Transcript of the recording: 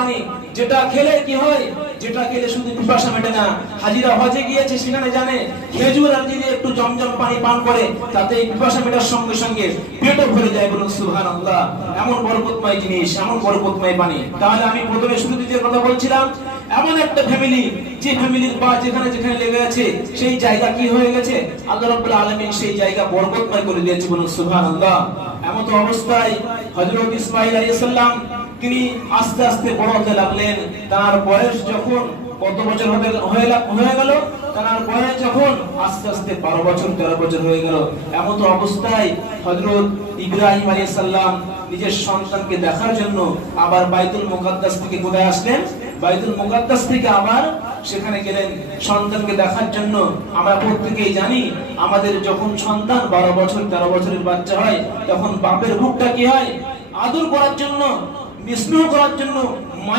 পানি, যেটা খেলে কি হয়, যেটা খেলে শুধু পিপাসা মেটে না, হাজিরা হজে গিয়েছে সেখানে জানে খেজুর আর যদি একটু জমজম পানি পান করে তাতে পিপাসা মেটার সঙ্গে সঙ্গে পেটও ভরে যায়। বলুন সুবহানাল্লাহ। এমন বরকতময় জিনিস, এমন বরকতময় পানি। তাহলে আমি প্রথমে শুরুতে যে কথা বলছিলাম, এমন একটা ফ্যামিলি, যে ফ্যামিলির পা যেখানে যেখানে লেগে আছে সেই জায়গা কি হয়ে গেছে, আল্লাহ রাব্বুল আলামিন সেই জায়গা বরকতময় করে দিয়েছে। বলুন সুবহানাল্লাহ। এমত অবস্থায় হযরত ইসমাঈল আলাইহিস সালাম তিনি আস্তে আস্তে বড় হতে লাগলেন। তার বয়স যখন কত বছর হয়ে গেল, তার বয়স যখন আস্তে আস্তে 12 বছর 13 বছর হয়ে গেল, এমত অবস্থায় হযরত ইব্রাহিম আলাইহিস সালাম নিজের সন্তানকে দেখার জন্য আবার বাইতুল মুকাদ্দাস থেকে কোথায় আসলেন, বাইতুল মুকাদ্দাস থেকে আবার সেখানে গেলেন সন্তানকে দেখার জন্য। আমরা প্রত্যেকেই জানি আমাদের যখন সন্তান 12 বছর 13 বছরের বাচ্চা হয় তখন বাপের বুকটা কি হয়, আদর করার জন্য, স্নেহ করার জন্য, মায়া